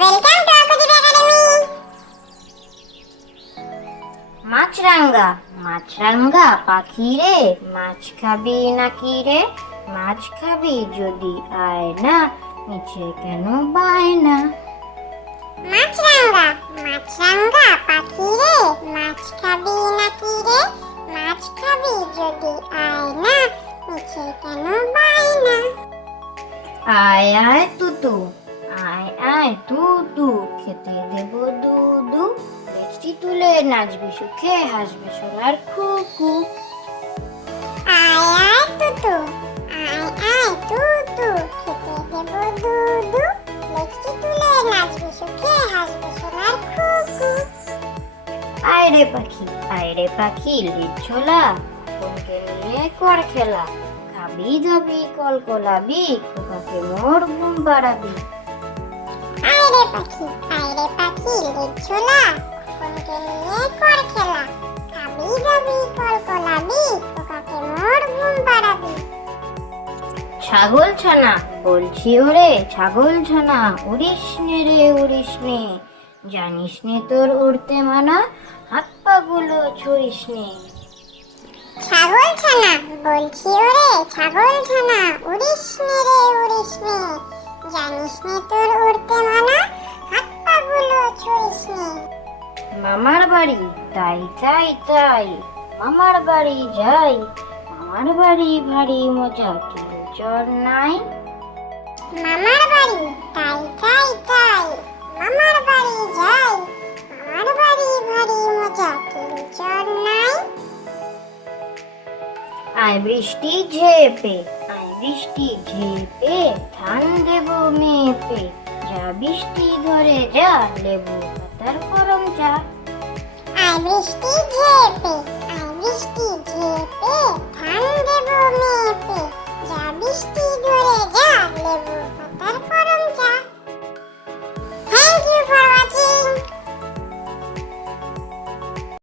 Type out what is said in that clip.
Welcome to ArkoDeep Academy. মাছরাঙ্গা মাছরাঙ্গা পাখি রে, মাছ খাবি নাকি রে? মাছ খাবি যদি আয় না, নিচে কেন বায়না? মাছরাঙ্গা মাছরাঙ্গা পাখি রে, মাছ খাবি নাকি রে? মাছ খাবি যদি আয় না, নিচে কেন বায়না? আয় আয় তুতু, আয় আয় তুতু, খেতে দেব দুদু, লেজটি তুলে নাচবি সুখে, হাসবে সোনার খুকু। আয় আয় তুতু, আয় আয় তুতু, খেতে দেব দুদু, লেজটি তুলে নাচবি সুখে, হাসবে সোনার খুকু। আয় রে পাখি লিজ ছোলা, কোনকে নিয়ে কর খেলা, খাবি দাবি কলকলাবি, খোকাকে মোর ঘুম পাড়াবি। আয় রে পাখি লেজ ছোলা, কোনকে নিয়ে কর খেলা, খাবি যাবি কলকলাবি, খোকাকে মোর ঘুম পাড়াবি। ছাগল ছানা বলছি ওরে, ছাগল ছানা উড়িস নে রে উড়িস নে, জানিস নে তোর উড়তে মানা, হাত পা গুলো ছড়িস নে। ছাগল ছানা বলছি ওরে, ছাগল ছানা উড়িস নে রে উড়িস নে, জানিস নে তোর উড়তে মানা, হাত পা গুলো ছড়িস নে। মামার বাড়ি তাই তাই তাই, মামার বাড়ি যাই, মামার বাড়ি ভারী মজা, কেউ চর নাই। মামার বাড়ি তাই তাই তাই, মামার বাড়ি যাই, মামার বাড়ি ভারী মজা, কেউ চর নাই। আয় বৃষ্টি ঝেপে, ধান দেব মেপে, যা বৃষ্টি ধরে যা, লেবু পাতার গরম চা। আয় বৃষ্টি ঝেপে,